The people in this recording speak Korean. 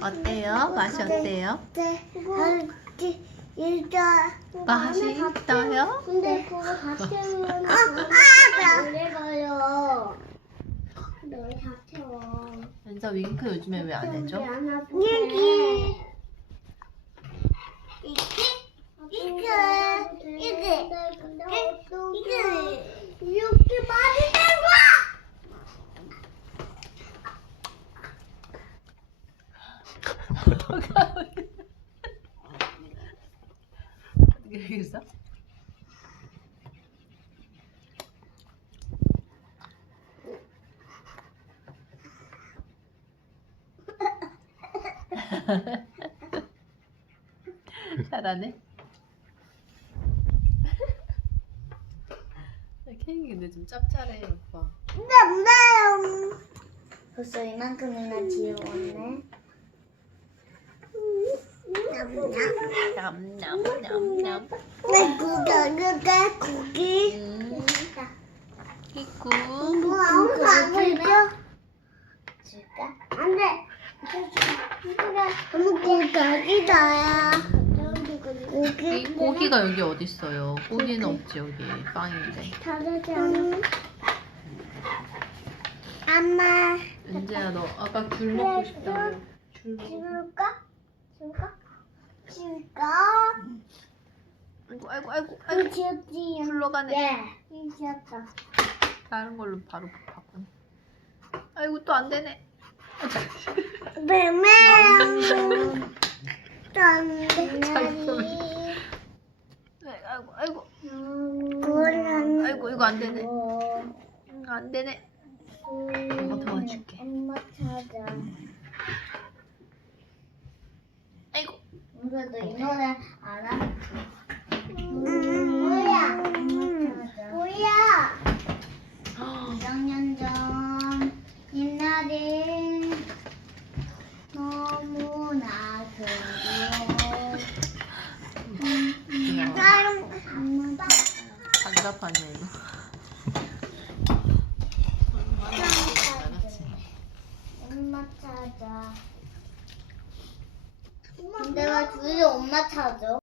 어때요? 맛이 어때요? 네. 일단 맛이 있어요? 근데 그거 다 채우면 오래 가요. 너희 다 채워. 연서 윙크 요즘에 왜 안 해줘? 여기 이게 이게 이게 이게 이렇게 많 여기 있어? 잘하네. 케이크 근데 좀 짭짤해 오빠. 남나요. 벌써 이만큼이나 지워왔네. 고기가 여기 어디 있어요? 고기는 없지 여기 빵인데. 엄마. 은재야 너 아까 귤 먹고 싶다고. 귤 먹어. 줄까? 줄까? 줄까? 아이고 아이고 아이고 그 아이고. 지었지. 흘러가네. 예. 지었다. 다른 걸로 바로 바꾸네. 아이고 또 안 되네. 매매. 짠. 아이고 아이고 고란. 아이고 이거 안 되네. 음, 안 되네. 엄마 도와줄게. 엄마 찾아. 아이고. 근데 너이 노래 알아? 뭐야? 뭐야? 2학년 전 옛날에 너무나 그리워 그냥 엄마 답답하네 이거. 엄마 찾아 근데 왜 둘이 엄마 찾아?